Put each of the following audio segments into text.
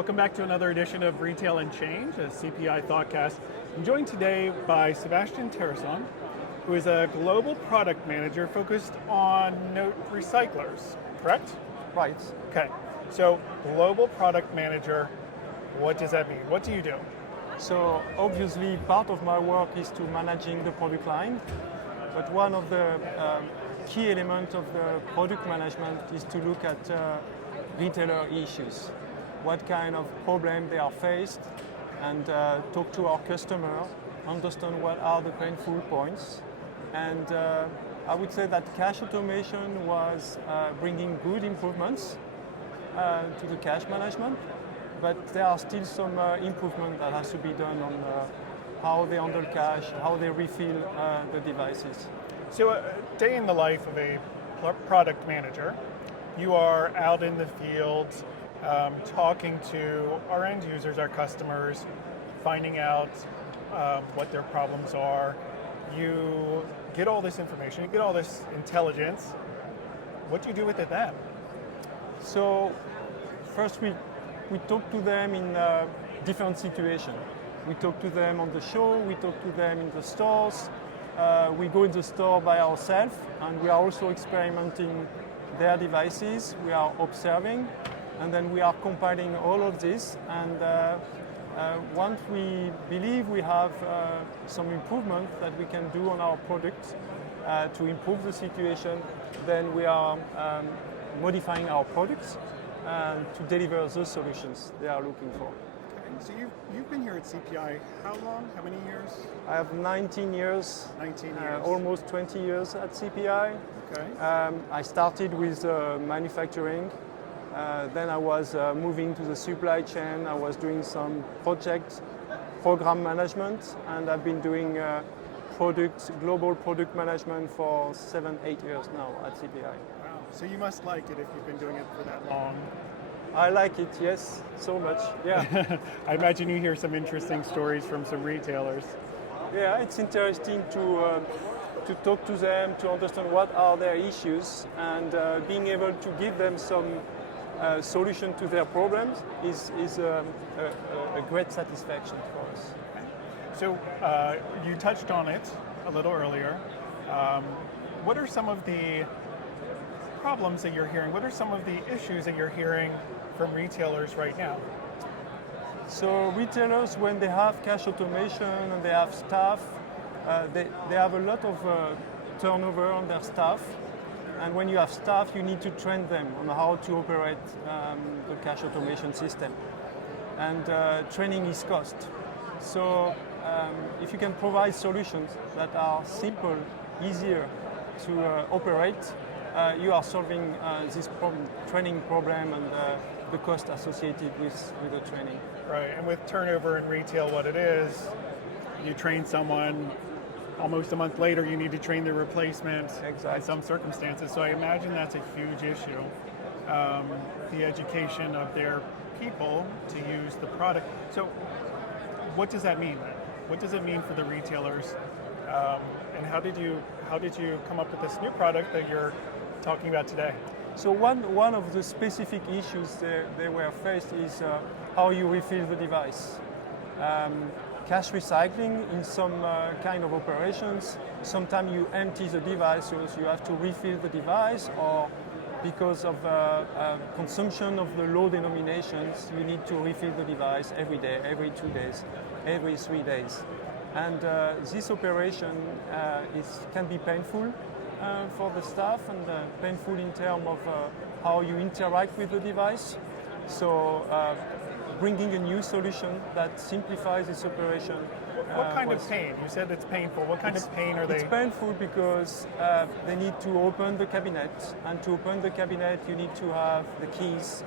Welcome back to another edition of Retail and Change, a CPI Thoughtcast. I'm joined today by Sebastien Terrason, who is a global product manager focused on note recyclers, correct? Right. Okay, so global product manager, what does that mean? What do you do? So obviously part of my work is to managing the product line, but one of the key elements of the product management is to look at retailer issues, what kind of problem they are faced, and talk to our customer, understand what are the painful points. And I would say that cash automation was bringing good improvements to the cash management, but there are still some improvement that has to be done on how they handle cash, how they refill the devices. So a day in the life of a product manager, you are out in the field talking to our end users, our customers, finding out what their problems are. You get all this information, you get all this intelligence. What do you do with it then? So first we talk to them in different situations. We talk to them on the show, we talk to them in the stores, we go in the store by ourselves, and we are also experimenting their devices, we are observing, and then we are compiling all of this. And once we believe we have some improvement that we can do on our product to improve the situation, then we are modifying our products to deliver those solutions they are looking for. So you've been here at CPI how long? How many years? I have 19 years. 19 years. Almost 20 years at CPI. Okay. I started with manufacturing. Then I was moving to the supply chain. I was doing some program management, and I've been doing global product management for 7-8 years now at CPI. Wow. So you must like it if you've been doing it for that long. I like it, yes, so much. Yeah. I imagine you hear some interesting stories from some retailers. Yeah, it's interesting to talk to them, to understand what are their issues, and being able to give them some solution to their problems is a great satisfaction for us. So you touched on it a little earlier. What are some of the problems that you're hearing? What are some of the issues that you're hearing from retailers right now? So retailers, when they have cash automation and they have staff, they have a lot of turnover on their staff. And when you have staff, you need to train them on how to operate the cash automation system. And training is cost. So if you can provide solutions that are simple, easier to operate, you are solving this training problem and the cost associated with the training. Right, and with turnover in retail, what it is, you train someone, almost a month later you need to train the replacement. Exactly. In some circumstances. So I imagine that's a huge issue. The education of their people to use the product. So what does that mean then? What does it mean for the retailers? And how did you come up with this new product that you're talking about today? So one of the specific issues they were faced is how you refill the device. Cash recycling in some kind of operations, sometimes you empty the device, so you have to refill the device, or because of consumption of the low denominations, you need to refill the device every day, every 2 days, every 3 days. And this operation can be painful for the staff, and painful in terms of how you interact with the device. So bringing a new solution that simplifies this operation. What kind of pain? You said it's painful. What kind of pain are they? It's painful because they need to open the cabinet, and to open the cabinet you need to have the keys,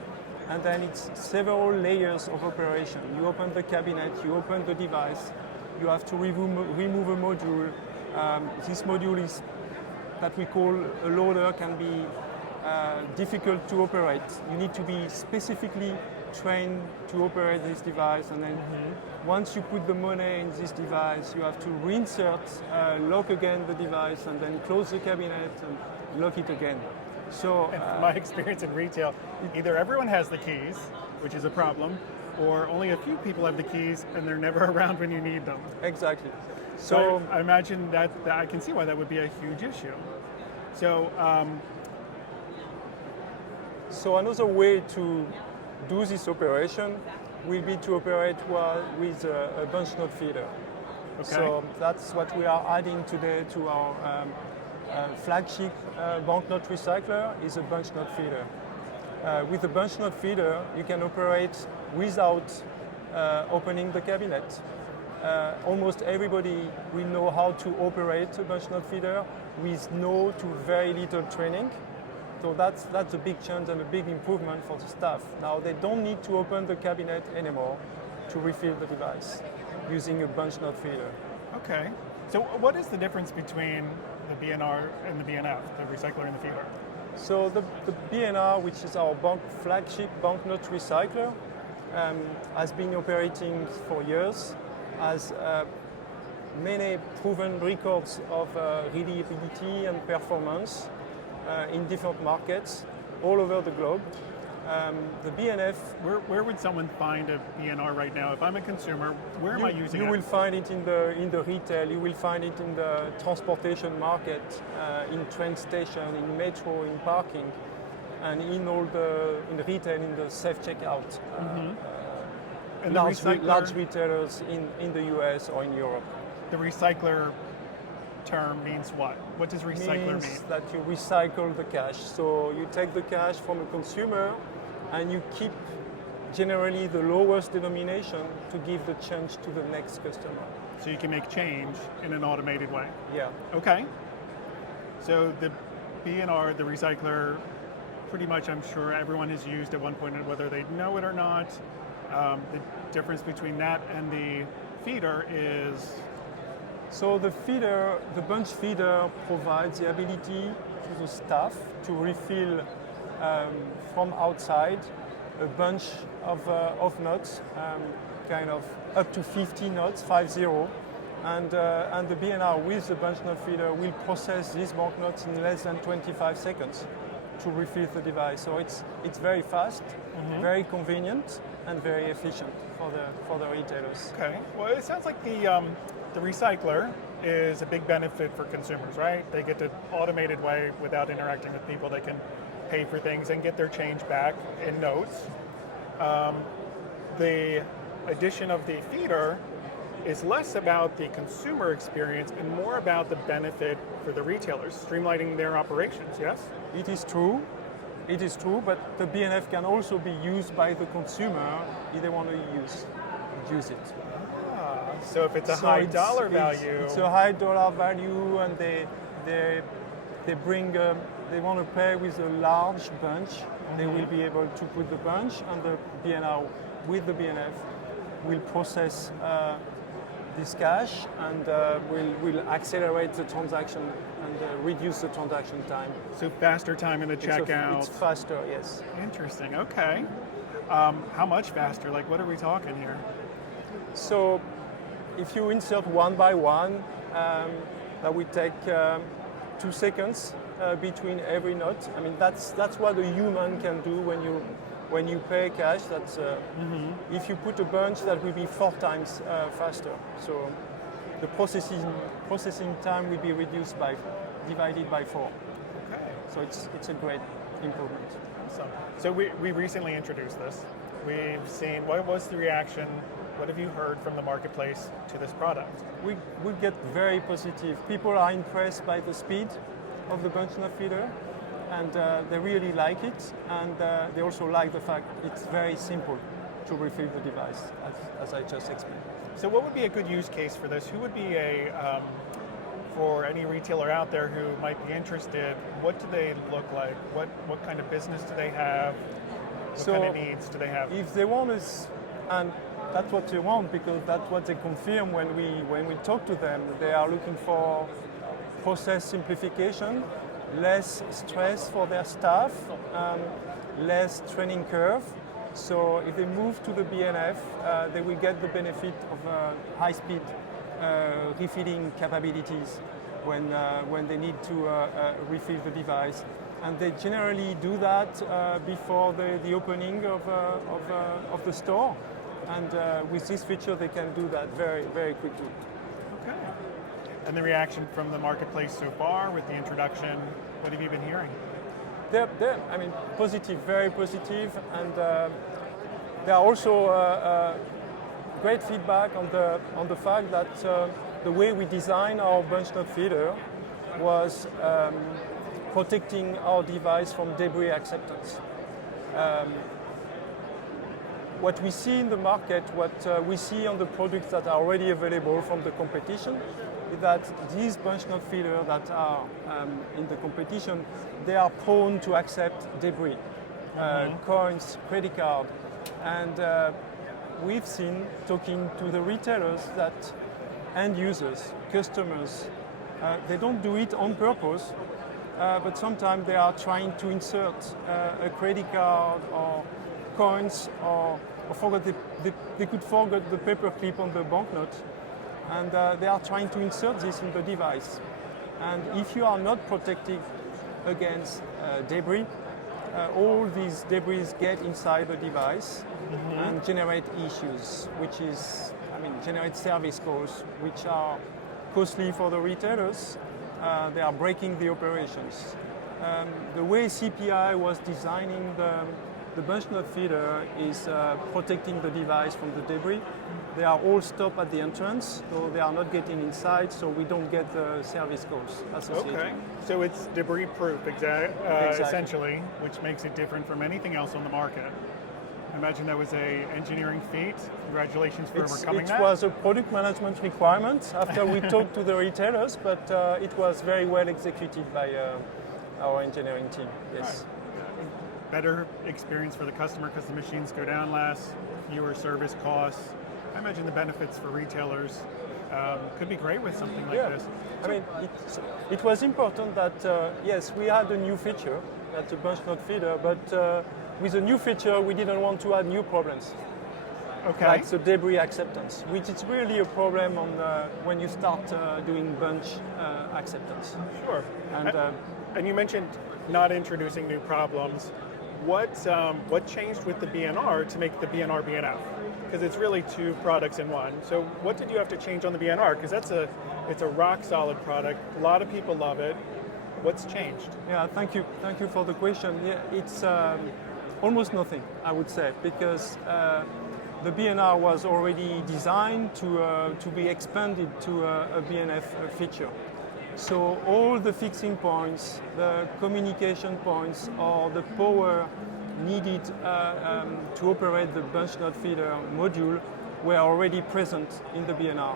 and then it's several layers of operation. You open the cabinet, you open the device, you have to remove a module. This module is that we call a loader, can be difficult to operate. You need to be specifically trained to operate this device, and then once you put the money in this device, you have to reinsert, lock again the device, and then close the cabinet and lock it again. So and from my experience in retail, either everyone has the keys, which is a problem, or only a few people have the keys and they're never around when you need them. Exactly. So I imagine that I can see why that would be a huge issue. So, so another way to do this operation will be to operate with a bunch node feeder. okay. So that's what we are adding today to our flagship banknote recycler is a bunch node feeder. With a bunch node feeder, you can operate without opening the cabinet. Almost everybody will know how to operate a bunch node feeder with no to very little training. So that's a big change and a big improvement for the staff. Now they don't need to open the cabinet anymore to refill the device using a bunch node feeder. Okay. So what is the difference between the BNR and the BNF, the recycler and the feeder? So the BNR, which is our flagship banknote recycler, has been operating for years, has many proven records of reliability and performance in different markets all over the globe. The BNF... Where would someone find a BNR right now? If I'm a consumer, where am I using it? You will find it in the retail, you will find it in the transportation market, in train station, in metro, in parking, and in retail, in the self-checkout. And large retailers in the US or in Europe. The recycler term means what? What does recycler means mean? that you recycle the cash. So you take the cash from a consumer and you keep generally the lowest denomination to give the change to the next customer. So you can make change in an automated way. Yeah. Okay. So the BNR, the recycler, pretty much I'm sure everyone has used at one point, whether they know it or not. The difference between that and the feeder is... So the feeder, the bunch feeder provides the ability to the staff to refill from outside a bunch of notes, kind of up to 50 notes, 50, and the BNR with the bunch note feeder will process these banknotes in less than 25 seconds to refill the device. So it's very fast, very convenient, and very efficient for the retailers. Okay. Well, it sounds like the recycler is a big benefit for consumers, right? They get to automated way without interacting with people. They can pay for things and get their change back in notes. The addition of the feeder is less about the consumer experience and more about the benefit for the retailers, streamlining their operations, yes? It is true, but the BNF can also be used by the consumer if they want to use it. So if it's a high dollar value... It's a high dollar value and they want to pay with a large bunch, they will be able to put the bunch and the BNR with the BNF will process this cash and will accelerate the transaction and reduce the transaction time. So faster time in the checkout. It's faster, yes. Interesting, okay. How much faster? Like what are we talking here? So if you insert one by one, that will take 2 seconds between every note. I mean, that's what a human can do when you pay cash. That's if you put a bunch, that will be 4 times faster. So the processing time will be reduced divided by 4. Okay. So it's a great improvement. Awesome. So we recently introduced this. We've seen, what was the reaction? What have you heard from the marketplace to this product? We get very positive. People are impressed by the speed of the bunch node feeder, and they really like it, and they also like the fact it's very simple to refill the device, as I just explained. So what would be a good use case for this? Who would be for any retailer out there who might be interested, what do they look like? What kind of business do they have? What kind of needs do they have? If they want us, and that's what they want, because that's what they confirm when we talk to them. They are looking for process simplification, less stress for their staff, less training curve. So if they move to the BNF, they will get the benefit of high-speed refilling capabilities when they need to refill the device. And they generally do that before the opening of the store. And with this feature, they can do that very, very quickly. Okay. And the reaction from the marketplace so far with the introduction, what have you been hearing? I mean, positive, very positive, and there are also great feedback on the fact that the way we design our bunch node feeder was protecting our device from debris acceptance. What we see in the market, what we see on the products that are already available from the competition, is that these bunch node feeders that are in the competition, they are prone to accept debris, coins, credit card, and we've seen, talking to the retailers, that end users, customers, they don't do it on purpose, but sometimes they are trying to insert a credit card or coins, or forget they could forget the paper clip on the banknote, and they are trying to insert this in the device. And if you are not protected against debris, all these debris get inside the device and generate issues, which is, generate service calls, which are costly for the retailers. They are breaking the operations. The way CPI was designing the bunch node feeder is protecting the device from the debris. They are all stopped at the entrance, so they are not getting inside, so we don't get the service calls associated. Okay, so it's debris proof, Exactly. essentially, which makes it different from anything else on the market. I imagine that was an engineering feat. Congratulations for overcoming that. It was a product management requirement after we talked to the retailers, but it was very well executed by our engineering team, yes. Right. Better experience for the customer because the machines go down less, fewer service costs. I imagine the benefits for retailers could be great with something like this. It was important that, yes, we had a new feature, that's a bunch node feeder, but with a new feature, we didn't want to add new problems. Okay. Like the debris acceptance, which is really a problem when you start doing bunch acceptance. Sure. And you mentioned not introducing new problems. What changed with the BNR to make the BNR BNF? Because it's really two products in one. So what did you have to change on the BNR? Because it's a rock solid product. A lot of people love it. What's changed? Yeah, thank you for the question. Yeah, it's almost nothing, I would say, because the BNR was already designed to be expanded to a BNF feature. So all the fixing points, the communication points, or the power needed to operate the bunch node feeder module were already present in the BNR.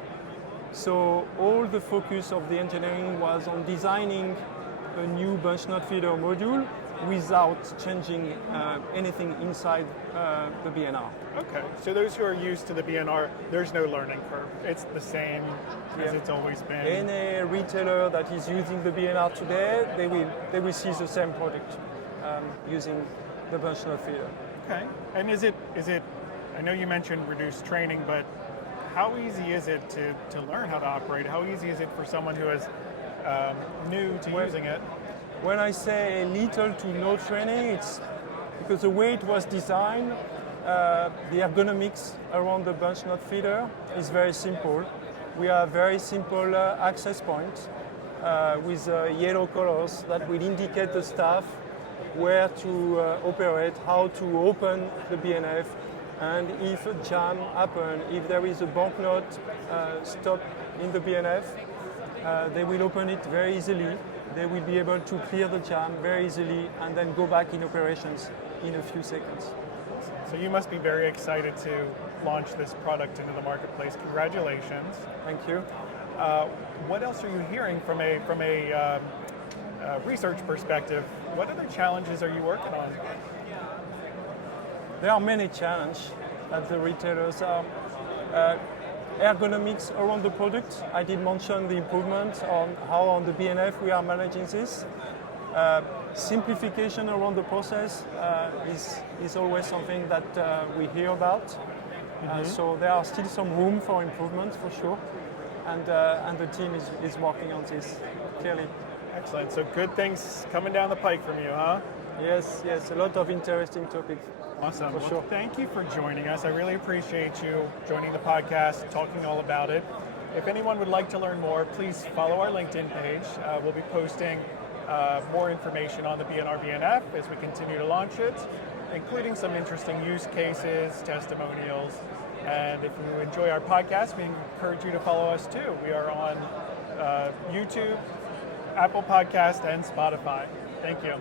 So all the focus of the engineering was on designing a new bunch node feeder module without changing anything inside the BNR. Okay, so those who are used to the BNR, there's no learning curve. It's the same as it's always been. Any retailer that is using the BNR today, they will see the same product using the bunch node feeder. Okay, and is it? I know you mentioned reduced training, but how easy is it to learn how to operate? How easy is it for someone who is new to using it? When I say little to no training, it's because the way it was designed, the ergonomics around the bunch node feeder is very simple. We have very simple access points with yellow colors that will indicate the staff where to operate, how to open the BNF, and if a jam happens, if there is a banknote stop in the BNF, they will open it very easily. They will be able to clear the jam very easily and then go back in operations in a few seconds. So you must be very excited to launch this product into the marketplace. Congratulations. Thank you. What else are you hearing from a research perspective? What other challenges are you working on? There are many challenges that the retailers are. Ergonomics around the product. I did mention the improvement on how on the BNF we are managing this. Simplification around the process is always something that we hear about. So there are still some room for improvement for sure, and the team is working on this clearly. Excellent. So good things coming down the pike from you, huh? Yes, a lot of interesting topics. Awesome. For Well, sure. thank you for joining us. I really appreciate you joining the podcast, talking all about it. If anyone would like to learn more, please follow our LinkedIn page. We'll be posting more information on the BNR BNF as we continue to launch it, including some interesting use cases, testimonials. And if you enjoy our podcast, we encourage you to follow us too. We are on YouTube, Apple Podcast, and Spotify. Thank you.